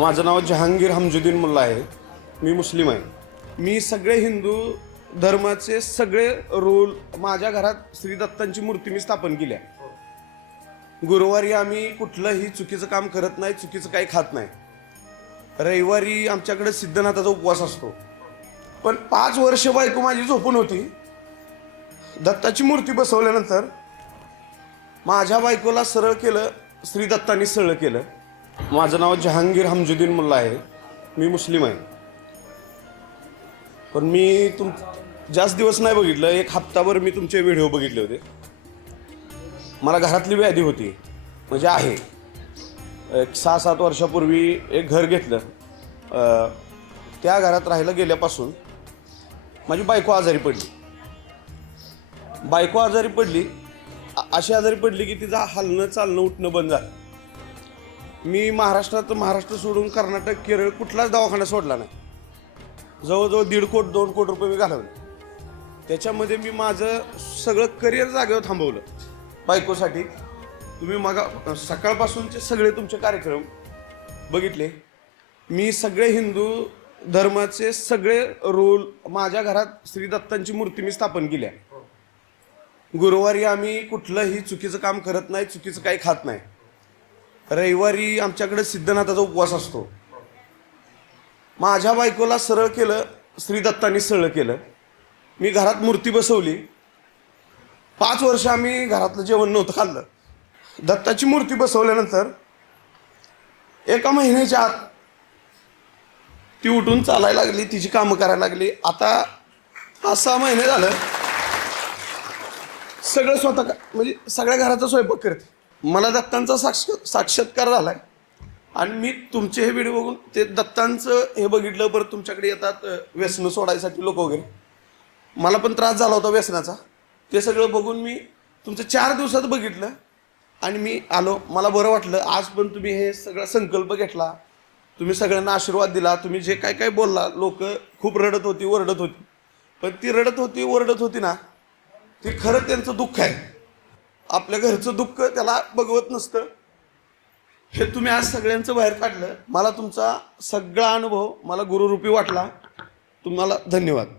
माझं नाव जहांगीर हमजुद्दीन मुल्ला आहे. मी मुस्लिम आहे. मी सगळे हिंदू धर्माचे सगळे रूल माझ्या घरात श्री दत्तांची मूर्ती मी स्थापन केली आहे. गुरुवारी आम्ही कुठलंही चुकीचं काम करत नाही, चुकीचं काही खात नाही. रविवारी आमच्याकडे सिद्धनाथाचा उपवास असतो. पण 5 वर्ष बायको माझी झोपून होती. दत्ताची मूर्ती बसवल्यानंतर माझ्या बायकोला सरळ केलं, श्री दत्तांनी सरळ केलं. माझं नाव जहांगीर हमजुद्दीन मुल्ला आहे. मी मुस्लिम आहे. पण मी जास्त दिवस नाही बघितलं, एक हप्ताभर मी तुमचे व्हिडिओ बघितले होते. मला घरातली व्याधी होती, म्हणजे आहे. एक 6-7 वर्षापूर्वी एक घर घेतलं. त्या घरात राहायला गेल्यापासून माझी बायको आजारी पडली. अशी आजारी पडली की तिचा हलणं चालणं उठणं बंद झालं. मी महाराष्ट्र सोडून कर्नाटक, केरळ कुठलाच दवाखाना सोडला नाही. जवळजवळ 1.5-2 कोटी रुपये मी घालवले. त्याच्यामध्ये मी माझं सगळं करिअर जागेवर थांबवलं बायकोसाठी. तुम्ही मग सकाळपासूनचे सगळे तुमचे कार्यक्रम बघितले. मी सगळे हिंदू धर्माचे सगळे रूल माझ्या घरात श्री दत्तांची मूर्ती मी स्थापन केली आहे. गुरुवारी आम्ही कुठलंही चुकीचं काम करत नाही, चुकीचं काही खात नाही. रविवारी आमच्याकडे सिद्धनाथाचा उपवास असतो. माझ्या बायकोला सरळ केलं, श्री दत्तांनी सरळ केलं. मी घरात मूर्ती बसवली. 5 वर्ष आम्ही घरातलं जेवण नव्हतं खाल्लं. दत्ताची मूर्ती बसवल्यानंतर एका महिन्याच्या आत ती उठून चालायला लागली, तिची कामं करायला लागली. आता 5-6 महिने झालं सगळं स्वतः, म्हणजे सगळ्या घराचा स्वयंपाक करते. मला दत्तांचा साक्षात्कार झालाय. आणि मी तुमचे हे व्हिडिओ बघून ते दत्तांचं हे बघितलं. परत तुमच्याकडे येतात व्यसनं सोडायसाठी लोक वगैरे. मला पण त्रास झाला होता व्यसनाचा. ते सगळं बघून मी तुमचं 4 दिवसात बघितलं आणि मी आलो. मला बरं वाटलं. आज पण तुम्ही हे सगळा संकल्प घेतला, तुम्ही सगळ्यांना आशीर्वाद दिला, तुम्ही जे काय काय बोलला. लोक खूप रडत होती, ओरडत होती. पण ती रडत होती, ओरडत होती ना, ते खरं त्यांचं दुःख आहे. आपल्या घरचं दुःख त्याला बघवत नसतं. हे तुम्ही आज सगळ्यांचं बाहेर काढलं. मला तुमचा सगळा अनुभव मला गुरुरूपी वाटला. तुम्हाला धन्यवाद.